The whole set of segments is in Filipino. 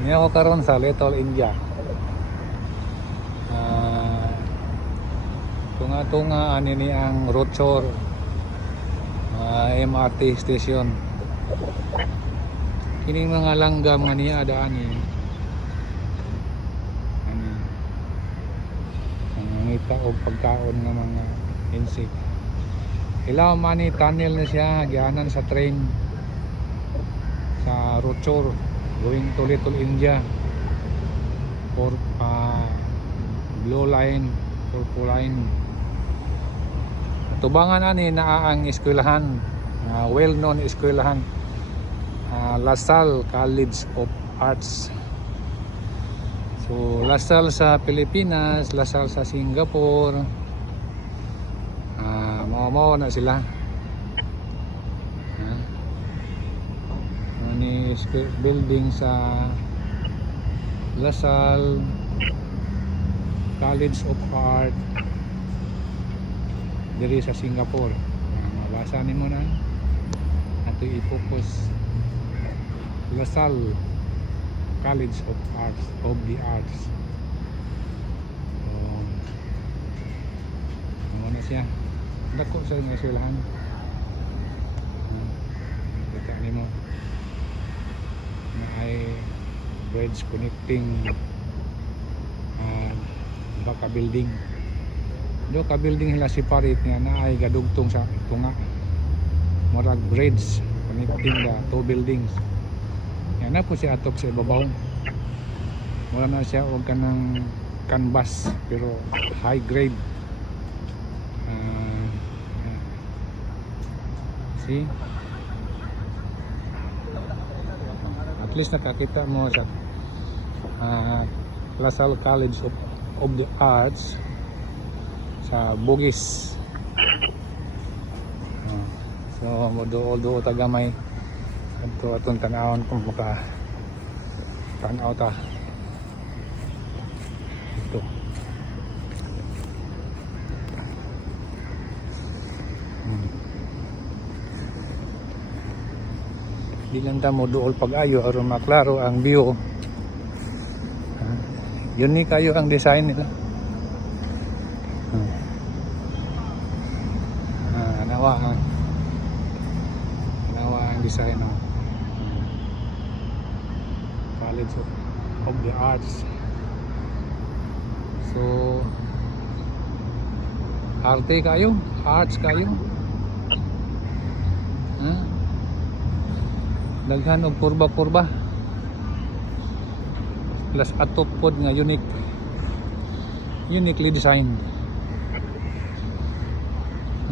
Niya ako karon sa Little India. Tunga ani ni ang Rochor MRT station. Kining mga langgam nga niya adaan ni. Ngita o pagkaon ng mga insect. Ilaw man ni tunnel na siya gianan sa train sa Rochor going to Little India for blue line, purple line. Tubangan ani naa ang eskwelahan, well known eskwelahan, LaSalle College of Arts. So LaSalle sa Pilipinas, LaSalle sa Singapore, mao na sila. Ni building sa LaSalle College of Art diri sa Singapore. Mabasa nimo na ato i-focus LaSalle College of Arts of the Arts. Ano siya? Dako sa mga eskwelahan. Kita nimo na ay bridge connecting baka building. Do ka building hila separate niya na ay gadugtong sa tunga. Murag bridge connecting the two buildings. Yan na po siya atop sa ibabaw. Wala na siya og kanang canvas pero high grade. See? At least nakakita mo sa LaSalle College of the Arts sa Bugis. So modo tagamay adto atong tan-awon kung maka tan-aw ta ito. Di lang ta mo duol pag-ayo aron maklaro ang view. Unique kayo ang design nila. Nawa ang design ng College of the Arts. So arte kayo, arts kayo. Daghan og kurba-kurba plus atop pod nga uniquely designed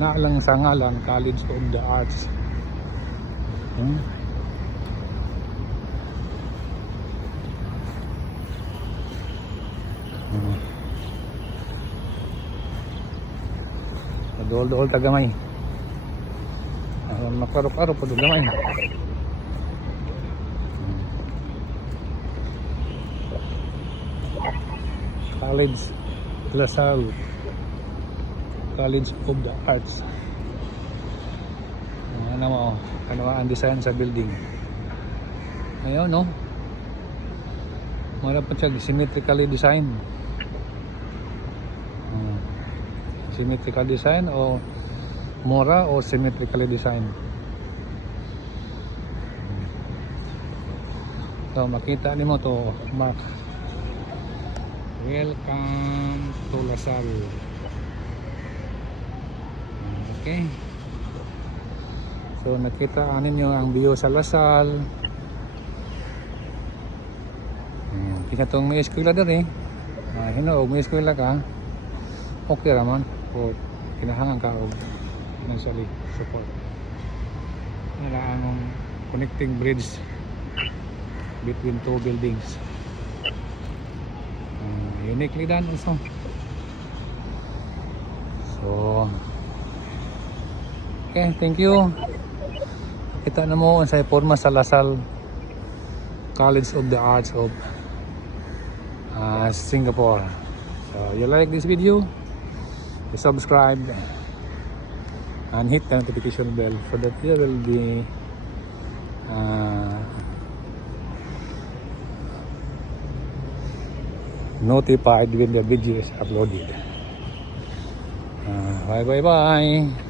na lang sa ngalan College of the Arts. Dool-dool tagamay makarok-arok pod gamay. College LaSalle College of the Arts. Ano ang design sa building. Ayun no. Wala pa siya symmetrically design. Symmetrical design o mura o symmetrically design. So makita nimo to mark. Welcome to LaSalle. Okay. So nakita ninyo ang view sa LaSalle. Kita tong may eskwela dere. Hinuog may eskwela ka. Okay raman o kinahangan ka og financially support. Wala ang connecting bridge between two buildings. Uniquely done also. So okay, thank you. Kita na mo sa forma sa LaSalle College of the Arts of Singapore. So you like this video, you subscribe and hit the notification bell so that you will be notified when the video is uploaded. Bye bye bye.